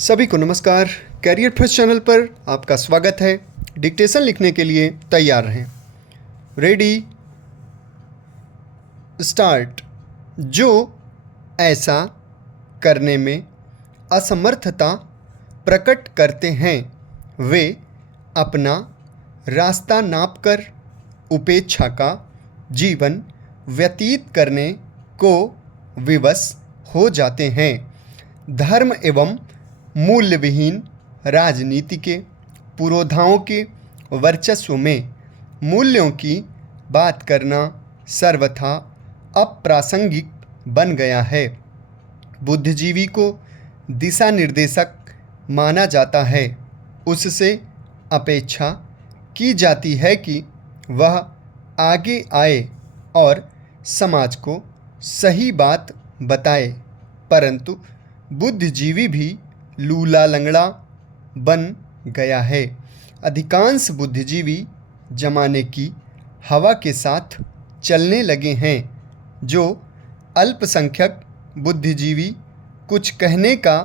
सभी को नमस्कार। कैरियर फर्स्ट चैनल पर आपका स्वागत है। डिक्टेशन लिखने के लिए तैयार रहें। Ready start. जो ऐसा करने में असमर्थता प्रकट करते हैं वे अपना रास्ता नापकर उपेक्षा का जीवन व्यतीत करने को विवश हो जाते हैं। धर्म एवं मूल्य विहीन राजनीति के पुरोधाओं के वर्चस्व में मूल्यों की बात करना सर्वथा अप्रासंगिक बन गया है। बुद्धिजीवी को दिशा निर्देशक माना जाता है। उससे अपेक्षा की जाती है कि वह आगे आए और समाज को सही बात बताए, परंतु बुद्धिजीवी भी लूला लंगड़ा बन गया है। अधिकांश बुद्धिजीवी जमाने की हवा के साथ चलने लगे हैं। जो अल्पसंख्यक बुद्धिजीवी कुछ कहने का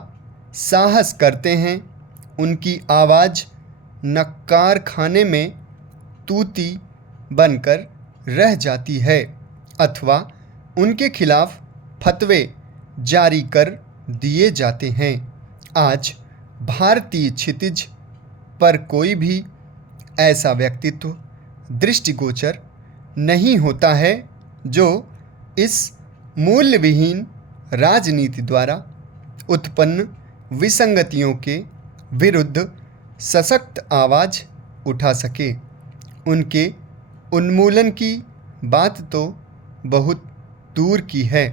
साहस करते हैं, उनकी आवाज़ नक्कार खाने में तूती बनकर रह जाती है अथवा उनके खिलाफ फतवे जारी कर दिए जाते हैं। आज भारतीय क्षितिज पर कोई भी ऐसा व्यक्तित्व दृष्टिगोचर नहीं होता है जो इस मूल्य विहीन राजनीति द्वारा उत्पन्न विसंगतियों के विरुद्ध सशक्त आवाज़ उठा सके। उनके उन्मूलन की बात तो बहुत दूर की है।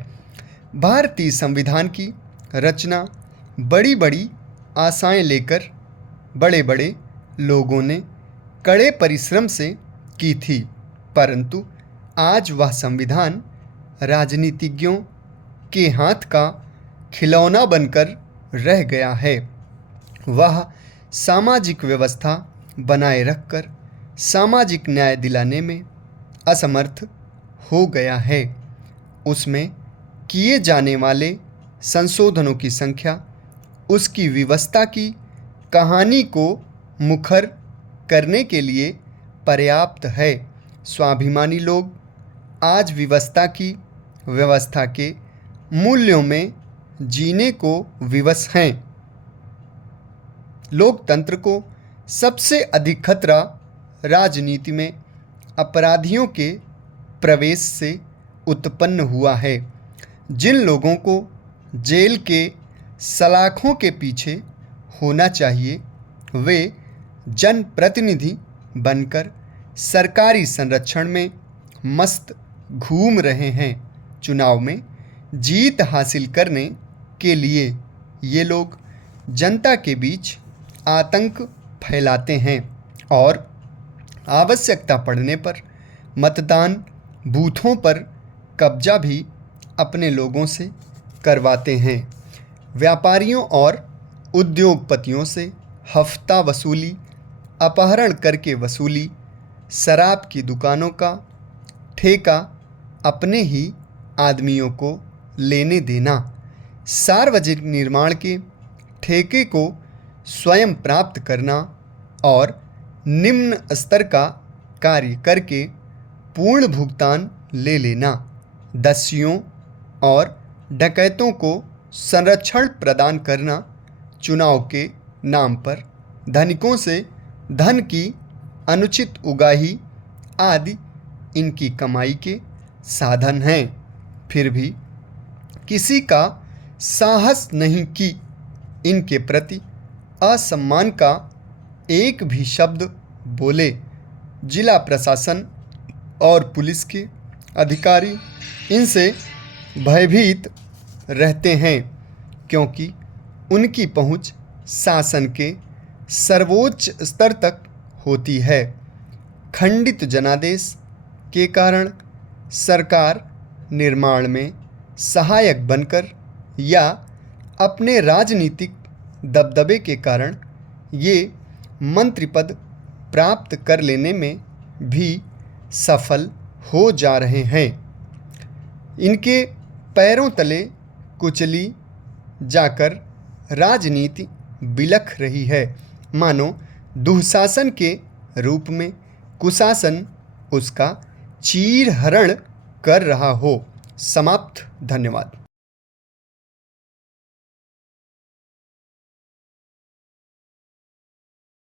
भारतीय संविधान की रचना बड़ी बड़ी आशाएं लेकर बड़े बड़े लोगों ने कड़े परिश्रम से की थी, परंतु आज वह संविधान राजनीतिज्ञों के हाथ का खिलौना बनकर रह गया है। वह सामाजिक व्यवस्था बनाए रखकर सामाजिक न्याय दिलाने में असमर्थ हो गया है। उसमें किए जाने वाले संशोधनों की संख्या उसकी विवशता की कहानी को मुखर करने के लिए पर्याप्त है। स्वाभिमानी लोग आज विवशता की व्यवस्था के मूल्यों में जीने को विवश हैं। लोकतंत्र को सबसे अधिक खतरा राजनीति में अपराधियों के प्रवेश से उत्पन्न हुआ है। जिन लोगों को जेल के सलाखों के पीछे होना चाहिए, वे जनप्रतिनिधि बनकर सरकारी संरक्षण में मस्त घूम रहे हैं। चुनाव में जीत हासिल करने के लिए ये लोग जनता के बीच आतंक फैलाते हैं और आवश्यकता पड़ने पर मतदान बूथों पर कब्जा भी अपने लोगों से करवाते हैं। व्यापारियों और उद्योगपतियों से हफ्ता वसूली, अपहरण करके वसूली, शराब की दुकानों का ठेका अपने ही आदमियों को लेने देना, सार्वजनिक निर्माण के ठेके को स्वयं प्राप्त करना और निम्न स्तर का कार्य करके पूर्ण भुगतान ले लेना, दस्युओं और डकैतों को संरक्षण प्रदान करना, चुनाव के नाम पर धनिकों से धन की अनुचित उगाही आदि इनकी कमाई के साधन हैं। फिर भी किसी का साहस नहीं कि इनके प्रति असम्मान का एक भी शब्द बोले। जिला प्रशासन और पुलिस के अधिकारी इनसे भयभीत रहते हैं, क्योंकि उनकी पहुंच शासन के सर्वोच्च स्तर तक होती है। खंडित जनादेश के कारण सरकार निर्माण में सहायक बनकर या अपने राजनीतिक दबदबे के कारण ये मंत्री पद प्राप्त कर लेने में भी सफल हो जा रहे हैं। इनके पैरों तले कुचली जाकर राजनीति बिलख रही है, मानो दुःशासन के रूप में कुशासन उसका चीरहरण कर रहा हो। समाप्त। धन्यवाद।